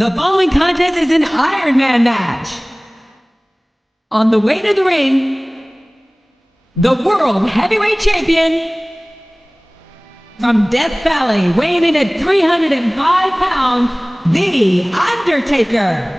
The following contest is an Ironman match. On the way to the ring, the World Heavyweight Champion from Death Valley, weighing in at 305 pounds, the Undertaker.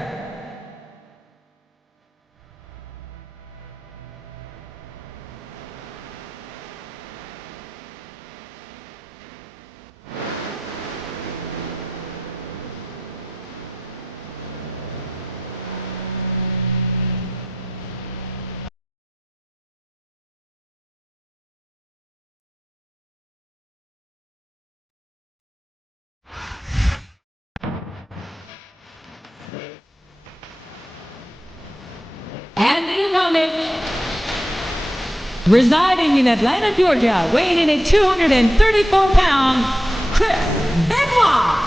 And the opponent, residing in Atlanta, Georgia, weighing in at 234 pounds, Benoit.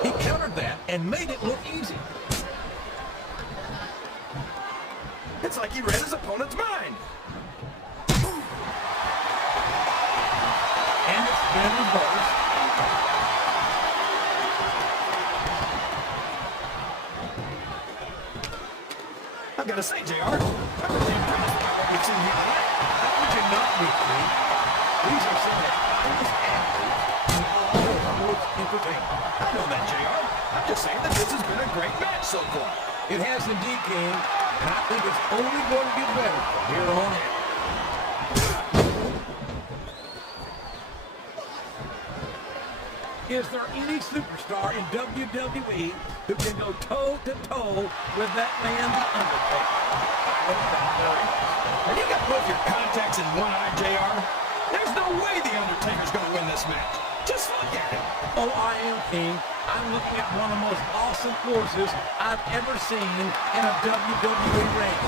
He countered that and made it look easy. It's like he read his opponent's mind. And it's been reversed. I've got to say, JR, I'm really impressed by what we've seen here tonight. How would you not be, Steve? These are some of the greatest athletes in all of sports entertainment. I know that, JR. I'm just saying that this has been a great match so far. It has indeed, King, and I think it's only going to get better from here on out. Is there any superstar in WWE who can go toe-to-toe with that man, The Undertaker? And you got both your contacts in one eye, JR. There's no way The Undertaker's going to win this match. Just look at him. Oh, I am, King. I'm looking at one of the most awesome forces I've ever seen in a WWE ring.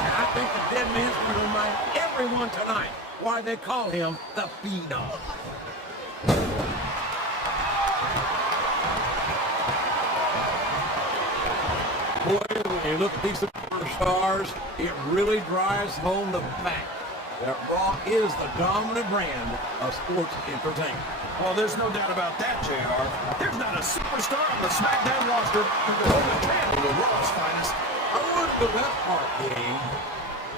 And I think the dead man's going to remind everyone tonight why they call him the Phenom. Boy, when you look at these superstars, it really drives home the fact that Raw is the dominant brand of sports entertainment. Well, there's no doubt about that, JR. There's not a superstar on the SmackDown roster who can hold a candle to Raw's finest. I wonder the best part, King.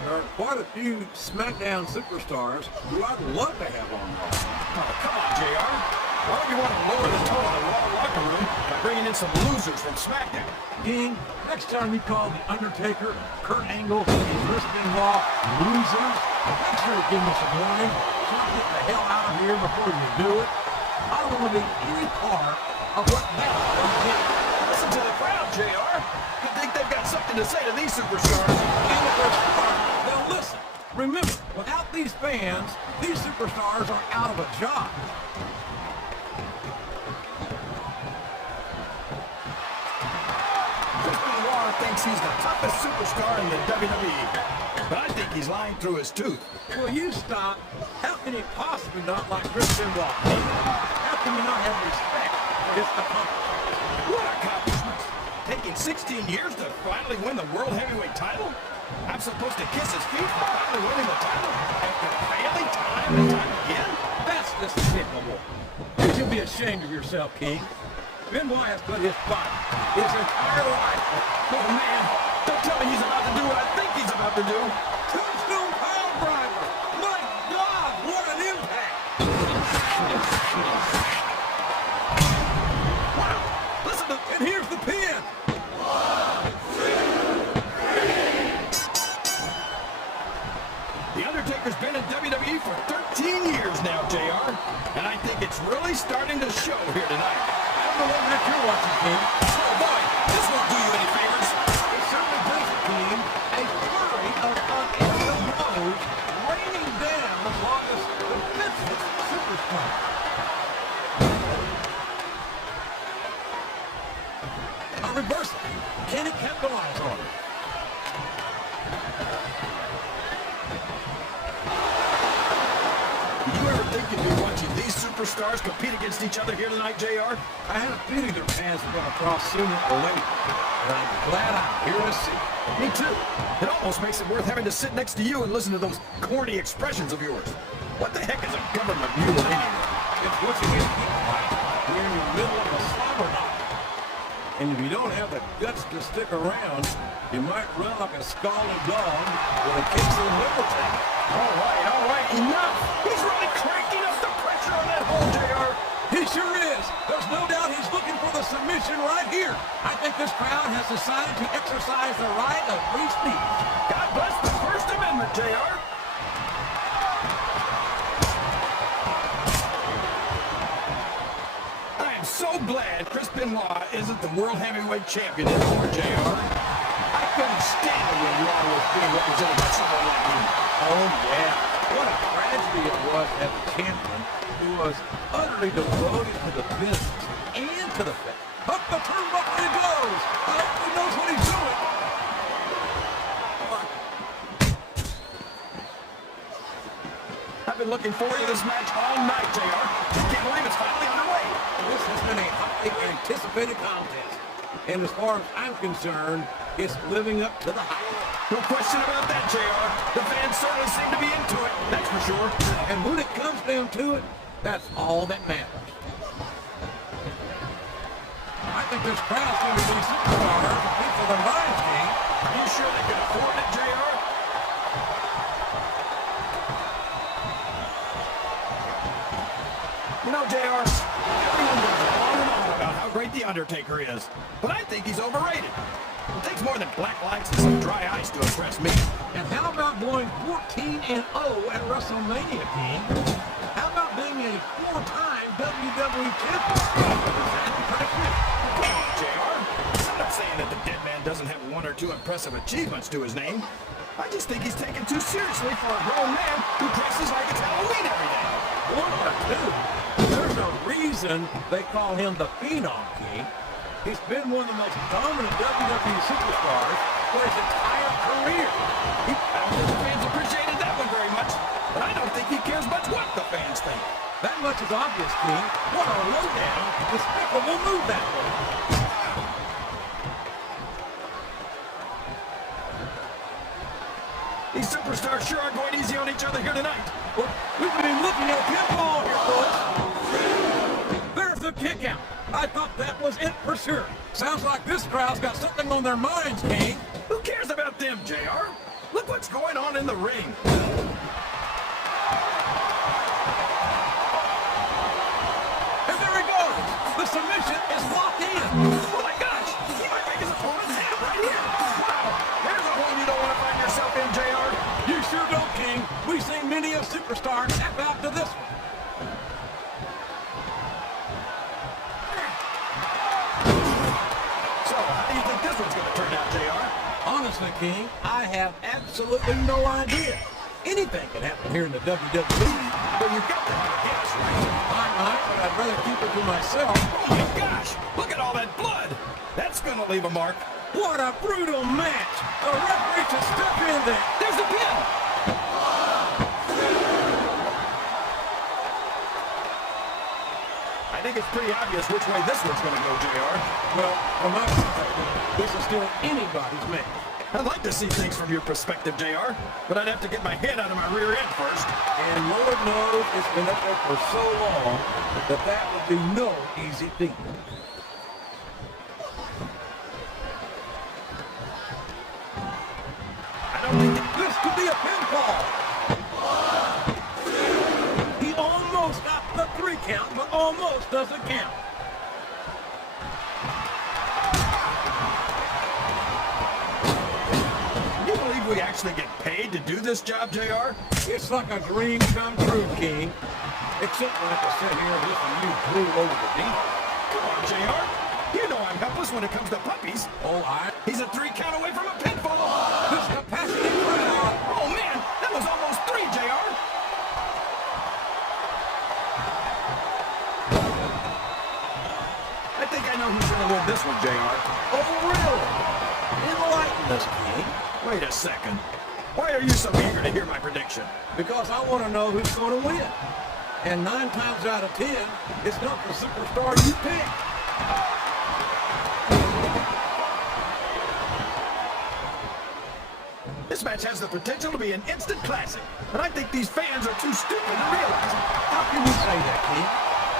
There are quite a few SmackDown superstars who I'd love to have on Raw. Oh, come on, JR. Why don't you want to lower the tone in the Raw locker room by bringing in some losers from SmackDown? King, next time you call The Undertaker, Kurt Angle, and Chris Benoit losers, make sure to give me some warning. So I get the hell out of here before you do it. I don't want to be any part of what they're going to get. Listen to the crowd, JR. You think they've got something to say to these superstars? And if they're smart, they'll listen. Remember, without these fans, these superstars are out of a job. Thinks he's the toughest superstar in the WWE. But I think he's lying through his tooth. Will you stop? How can he possibly not like Chris Benoit? How can you not have respect for his accomplishments? What accomplishments? Taking 16 years to finally win the World Heavyweight title? I'm supposed to kiss his feet for finally winning the title after failing time and time again? That's despicable. You should be ashamed of yourself, King. Benoit has put his body, his entire life. Oh, man. Don't tell me he's about to do what I think he's about to do. Tombstone pile driver. My God, what an impact. Wow. Listen to... And here's the pin. starting to show here tonight. I don't know what you're watching, King. Oh boy, this won't do you any favors. It certainly doesn't, King. A flurry of uneven blows raining down upon this defenseless superstar. A reversal. Can it capitalize on it? Do you ever think you'd be watching these superstars compete against each other here tonight, JR? I had a feeling their paths were going to cross sooner or later, and I'm glad I'm here to see it. Me too. It almost makes it worth having to sit next to you and listen to those corny expressions of yours. What the heck is a government mule anyway? It's what you get to keep quiet. You're in the middle of a slobber knock. And if you don't have the guts to stick around, you might run like a scalded dog with a case of liver tank. All right, enough! He's really cranking up the pressure on that hole, JR! He sure is. There's no doubt he's looking for the submission right here. I think this crowd has decided to exercise the right of free speech. God bless the First Amendment, JR! I am so glad Chris Benoit isn't the World Heavyweight Champion anymore, JR. I couldn't stand it when Raw was being represented by someone like you. Oh, yeah. What a tragedy it was as a champion who was utterly devoted to the business and to the fact. Up the turnbuckle he goes. He knows what he's doing. I've been looking forward to this match all night, JR. Just can't believe it's finally underway. This has been a highly anticipated contest. And as far as I'm concerned, it's living up to the hype. No question about that, JR. The fans certainly seem to be into it, that's for sure. And when it comes down to it, that's all that matters. I think this crowd's going to be superstars and people their minds, King. Are you sure they can afford it, JR? You know, JR, everyone goes on and on about how great The Undertaker is, but I think he's overrated. It takes more than black lights and some dry ice to impress me. And how about going 14-0 at WrestleMania, King? How about being a four-time WWE champion? Come on, JR. I'm not saying that the dead man doesn't have one or two impressive achievements to his name. I just think he's taken too seriously for a grown man who dresses like it's Halloween every day. One or two. There's a reason they call him the Phenom, King. He's been one of the most dominant WWE superstars for his entire career. I don't think the fans appreciated that one very much, but I don't think he cares much what the fans think. That much is obvious, King. What a lowdown, despicable move that way. These superstars sure are going easy on each other here tonight. Well, we've been looking at a pinfall here, folks. There's the kick out. I thought that was it for sure. Sounds like this crowd's got something on their minds, King. Who cares about them, JR? Look what's going on in the ring. And there he goes. The submission is locked in. Oh my gosh! He might break his opponent's hand right here. Wow! There's a hole you don't want to find yourself in, JR. You sure don't, King. We've seen many a superstar tap out to this one. Honestly, King, I have absolutely no idea. Anything can happen here in the WWE. Well, you've got to have a guess, right? I might, but I'd rather keep it to myself. Oh my gosh! Look at all that blood! That's gonna leave a mark. What a brutal match! A referee should step in there. There's the pin! I think it's pretty obvious which way this one's gonna go, JR. Well, from my perspective, this is still anybody's match. I'd like to see things from your perspective, JR, but I'd have to get my head out of my rear end first. And Lord knows it's been up there for so long that would be no easy feat. I don't think this could be a pinfall. He almost got the 3 count, but almost doesn't count. we actually get paid to do this job, JR? It's like a dream come true, King. Except when I have to sit here and listen to you drool over the demon. Come on, JR. You know I'm helpless when it comes to puppies. Oh, He's a 3 count away from a pinfall. This capacity crowd. Oh, man. That was almost 3, JR. I think I know who's going to win this one, JR. Oh, really? Enlighten us, King. Wait a second. Why are you so eager to hear my prediction? Because I want to know who's going to win. And 9 times out of 10, it's not the superstar you pick. This match has the potential to be an instant classic, but I think these fans are too stupid to realize it. How can you say that, King?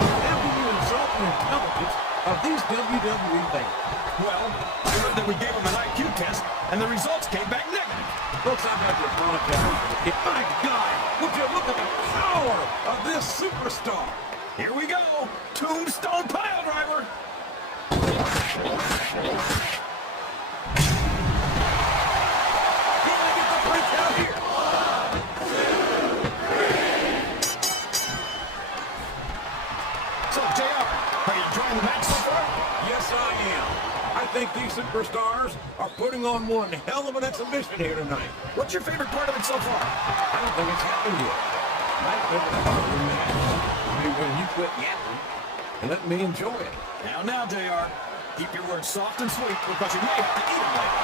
How can you insult the intelligence of these WWE fans? Well, I heard that we gave them an IQ test, and the results came back negative. Folks, I've got to apologize. My God, would you look at the power of this superstar? Here we go. Tombstone pile driver. Can I get the break out here? So, JR, are you enjoying the match so far? Yes, I am. I think these superstars are putting on one hell of an exhibition here tonight. What's your favorite part of it so far? I don't think it's happened yet. My favorite part of the match is when you quit yapping and let me enjoy it. Now, JR. Keep your words soft and sweet because you may have to eat them later.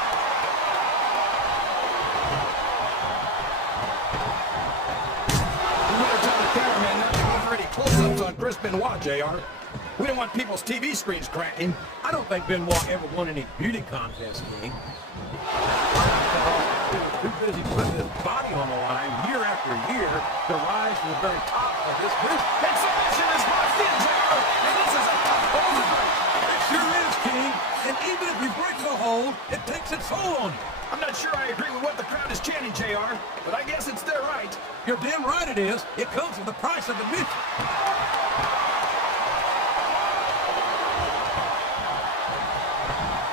Remember, tell the cameraman not to go for any close-ups on Chris Benoit, JR. We don't want people's TV screens cracking. I don't think Benoit ever won any beauty contest, King. He was too busy putting his body on the line year after year to rise to the very top of this business. That submission is locked in, JR. And this is a tough hold. It sure is, King. And even if you break the hold, it takes its toll on you. I'm not sure I agree with what the crowd is chanting, JR, but I guess it's their right. You're damn right it is. It comes with the price of admission.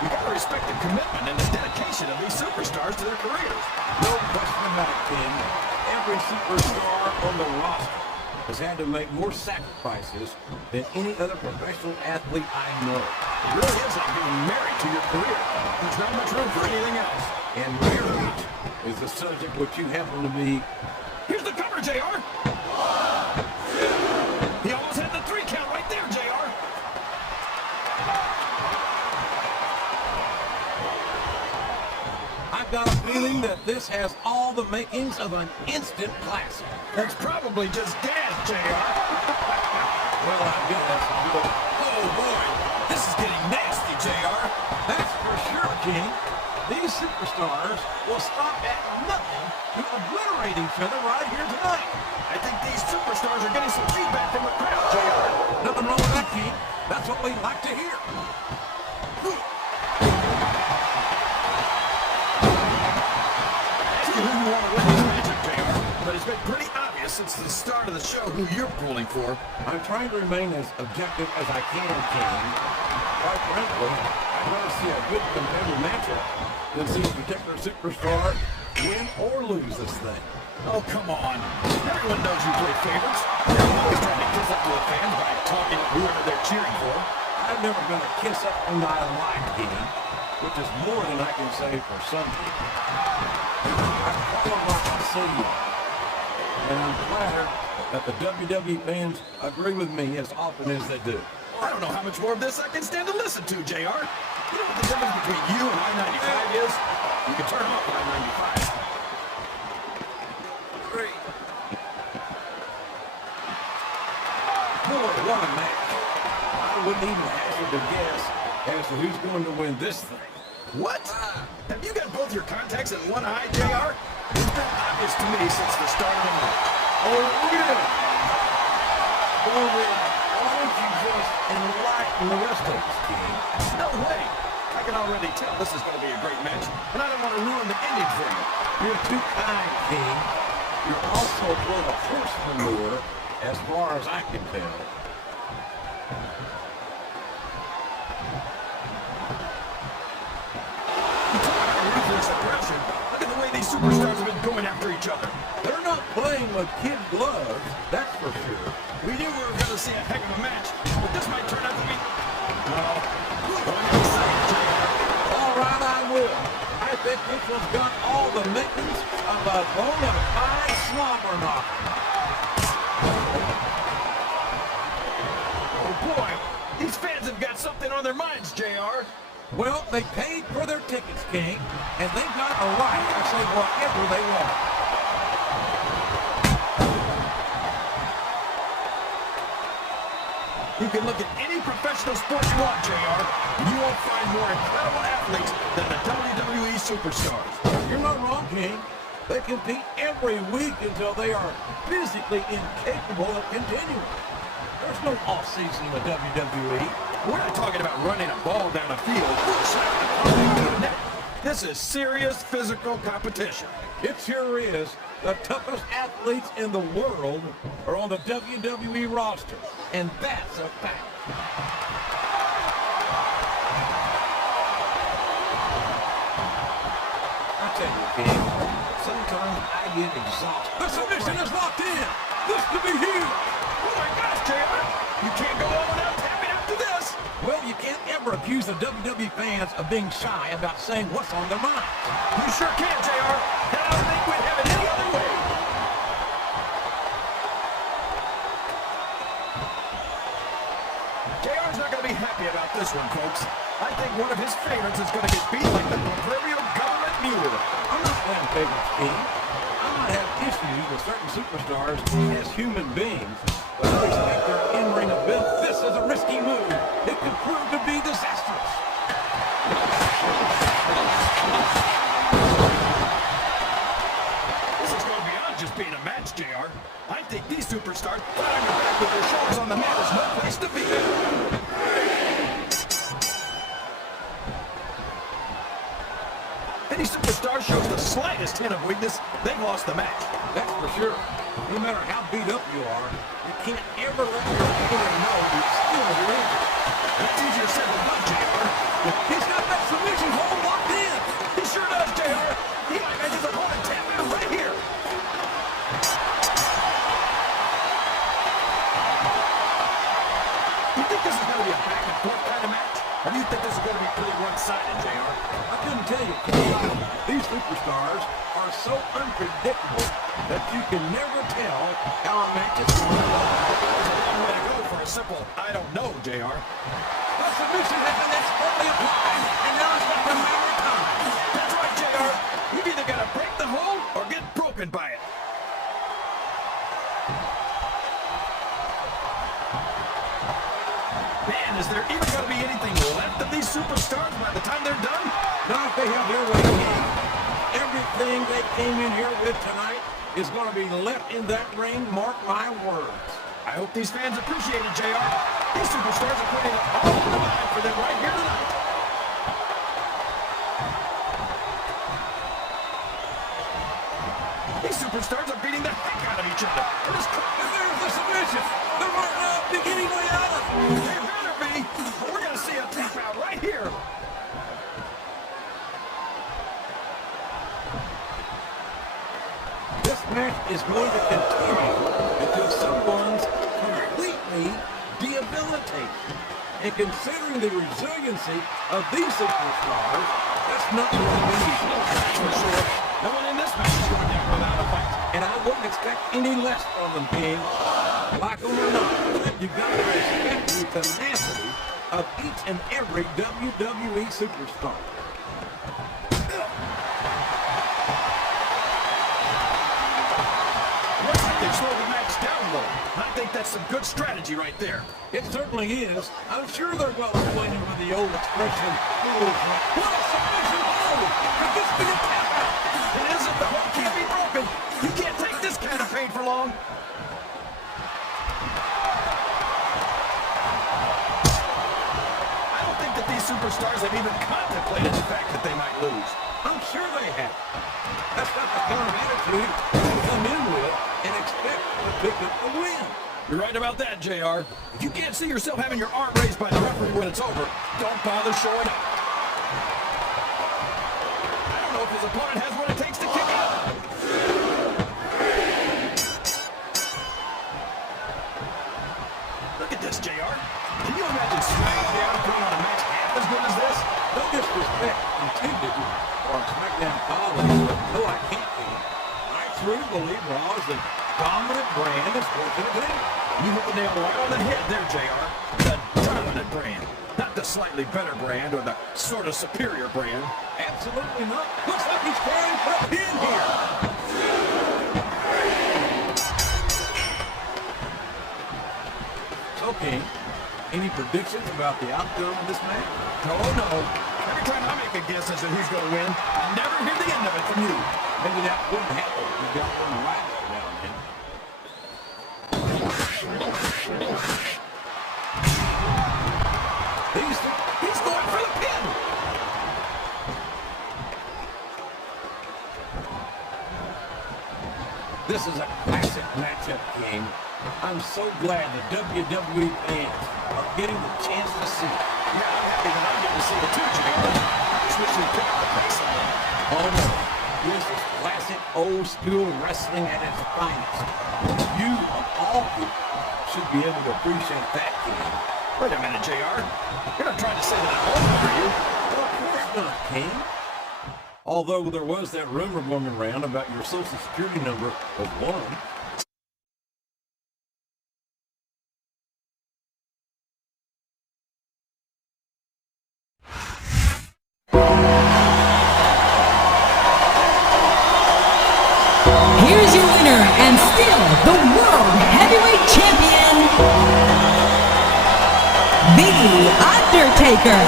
We gotta respect the commitment and the dedication of these superstars to their careers. No question about it, King. Every superstar on the roster has had to make more sacrifices than any other professional athlete I know. It really is like being married to your career. There's not much room for anything else. And marriage is the subject which you happen to be. Here's the cover, JR. He almost had the 3 count right there, JR. I've got a feeling that this has all the makings of an instant classic. That's probably just gas, JR. Well, I guess. Oh, boy. This is getting nasty, JR. That's for sure, King. These superstars will stop at nothing to obliterate each other right here tonight. I think these superstars are getting some feedback from the crowd, JR. Nothing wrong with that, King. That's what we like to hear. Ask you who you want to win this matchup, JR, but it's been pretty obvious since the start of the show who you're pulling for. I'm trying to remain as objective as I can, King. Quite frankly, I'd rather see a good competitive matchup than see a particular superstar win or lose this thing. Oh, come on. Everyone knows you play favorites. You're always trying to kiss up to a fan by talking to whoever they're cheering for. I'm never going to kiss up on my line, King, which is more than I can say for some people. I follow what I see, and I'm flattered that the WWE fans agree with me as often as they do. I don't know how much more of this I can stand to listen to, JR. You know what the difference between you and I-95 is? You can turn off I-95. Great. Boy, what a match. I wouldn't even hazard to guess as to who's going to win this thing. What? Have you got both your contacts in one eye, JR? It's been obvious to me since the start of the match. Oh, really? Well, then, why don't you just enlighten the rest of us, King? No way. I can already tell this is going to be a great match, and I don't want to ruin the ending for you. You're too kind, King. You're also full of horse manure, as far as I can tell. Ruthless aggression. Look at the way these superstars have been going after each other. They're not playing with kid gloves, that's for sure. We knew we were going to see a heck of a match, but this might turn out to be... Well, go ahead and say it, JR. All right, I will. I think this one's got all the makings of a bona fide slobber knocker. Oh, boy. These fans have got something on their minds, JR. Well, they paid for their tickets, King, and they've got a right to say whatever they want. You can look at any professional sport you want, JR, and you won't find more incredible athletes than the WWE superstars. You're not wrong, King. They compete every week until they are physically incapable of continuing. There's no off-season in the WWE. We're not talking about running a ball down a field. Slapping a ball into the net. This is serious physical competition. It sure is. The toughest athletes in the world are on the WWE roster, and that's a fact. I tell you, King, sometimes I get exhausted. The submission is locked in. This could be huge. Oh my gosh, JR! You can't go on without tapping after this. Well, you can't ever accuse the WWE fans of being shy about saying what's on their mind. You sure can, JR. And I don't think we'd have it any other way. JR's not going to be happy about this one, folks. I think one of his favorites is going to get beat like the proverbial government mule. I'm not playing favorites, King. I might have issues with certain superstars as human beings, but I respect their in-ring ability. This is a risky move. It could prove to be disastrous. This is going beyond just being a match, JR. I think these superstars flat on your back with their shoulders on the mat is no place to be. Any superstar shows the slightest hint of weakness, they've lost the match. That's for sure. No matter how beat up you are, you can't ever let your opponent know you're still here. That's easier said than done, JR. He's got that submission hold locked in. He sure does, JR. He might make his opponent tap out right here. You think this is going to be a back and forth kind of match? Or do you think this is going to be pretty one-sided, JR? I couldn't tell you. These superstars are so unpredictable that you can never tell how a match is going to go. There's a long way to go for a simple, I don't know, JR. The submission has been expertly applied, and now it's got the hammer time. That's right, JR. You've either got to break the hold or get broken by it. Man, is there even going to be anything left of these superstars by the time they're done? Not if they have their way. Everything they came in here with tonight is going to be left in that ring, mark my words. I hope these fans appreciate it, JR. These superstars are putting it all on the line for them right here tonight. These superstars are beating the heck out of each other. There's the submission. They're beginning way out of it. There better be. We're going to see a tap out right here. This match is going to continue until someone's completely debilitated. And considering the resiliency of these superstars, that's not going to be easy. That's for sure. No one in this match is going down without a fight. And I wouldn't expect any less from them, King. Like them or not, you've got to respect the tenacity of each and every WWE superstar. Looks like they've slowed the match down, though. I think that's some good strategy right there. It certainly is. I'm sure they're well acquainted with the old expression, what a submission hold! Could this be a tap out? It isn't. The hold can't be broken. You can't take this kind of pain for long. I don't think that these superstars have even contemplated the fact that they might lose. I'm sure they have. That's not the kind of attitude you come in with and expect to pick up the win. You're right about that, JR. If you can't see yourself having your arm raised by the referee when it's over, don't bother showing up. I don't know if his opponent has what it takes to kick out. truly believe Raw is the dominant brand of sports entertainment. You hit the nail right on the head there, JR. The dominant brand. Not the slightly better brand or the sort of superior brand. Absolutely not. Looks like he's trying for a pin here. Okay. Any predictions about the outcome of this match? Oh, no. Every time I make a guess as to who's going to win, I never hear the end of it from you. Maybe that wouldn't happen if you got one right now and then. He's going for the pin. This is a classic matchup, King. I'm so glad the WWE fans are getting the chance to see it. Yeah, I'm happy that I'm getting to see it too, JR. I just wish we'd pick up the pace on it. Oh no, this is classic old school wrestling at its finest. You, of all people, should be able to appreciate that, King. Wait a minute, JR. You're not trying to say that I'm old, are you? Well, of course not, King. Although there was that rumor going around about your social security number was 1. Here's your winner and still the World Heavyweight Champion, The Undertaker.